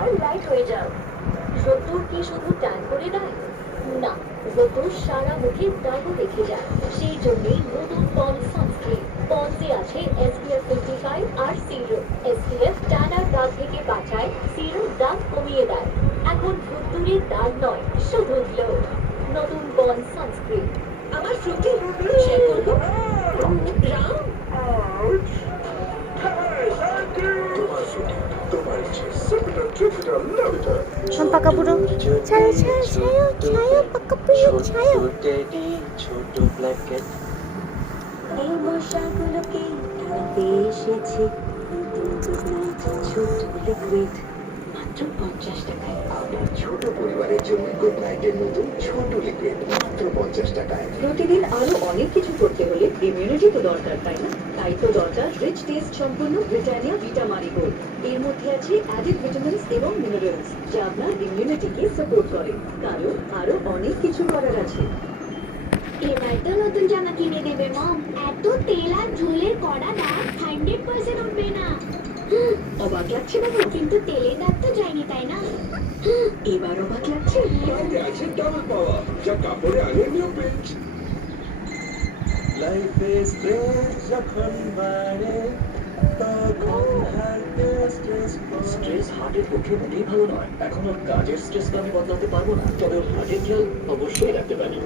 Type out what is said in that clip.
আর light হয়ে যাও। রোদ্দুর কি শুধু ট্যান করে দেয়? না, রোদ্দুর সারা মুখে দাগও রেখে যায়। সেই জন্যই নতুন পন্ডস সানস্ক্রিন। পন্ডসে আছে SPF 55 আর সিরাম। SPF ট্যান আর দাগ থেকে বাঁচায়, সিরাম দাগ কমিয়ে দেয়। এখন রোদ্দুরে দাগ নয়, শুধু গ্লো। নতুন পন্ডস সানস্ক্রিন। আমার ফ্রুটি শেয়ার করবো? Ram, pakapuro. Chayo, chayo, chayo, chayo, pakapuro, chayo. ছোট ব্ল্যাকেট এই মশাগুলোকে টানতে এসেছে ছোট লিকুইড, মাত্র 50 টাকায়। আপনার ছোট পরিবারের জন্য গুড নাইটের নতুন ছোট লিকুইড মাত্র 50 টাকায়। প্রতিদিন আরো অনেক কিছু করতে হলে ইমিউনিটি তো দরকার, তাই না? তাই তো দরকার রিচ টেস্ট সম্পূর্ণ ব্রিটানিয়া ভিটা মারি গোল্ড। এর মধ্যে আছে অ্যাডেড ভিটামিনস এবং মিনারেলস, যা আপনার ইমিউনিটিকে সাপোর্ট করে। কারণ আরো অনেক কিছু করার আছে। এবার তো নতুন জামা কিনে দেবে মম। এত তেল আর ঝোলের কড়া দাগ 100% উঠবে না। অবাক লাগছে বাবা, কিন্তু তেলের দাগ তো যায়নি, তাই না? এবার অবাক লাগছে। বাইরে আছে ডাবল পাওয়ার, যা কাপড়ে আনে নিউ প্রিন্ট। লাইফে স্ট্রেস যখন বাড়ে তখন হার্টে স্ট্রেস হার্টের পক্ষে মোটেই ভালো নয়। এখন আর কাজের স্ট্রেসকে আমি বদলাতে পারবো না, তবে হার্টের খেয়াল অবশ্যই রাখতে পারি।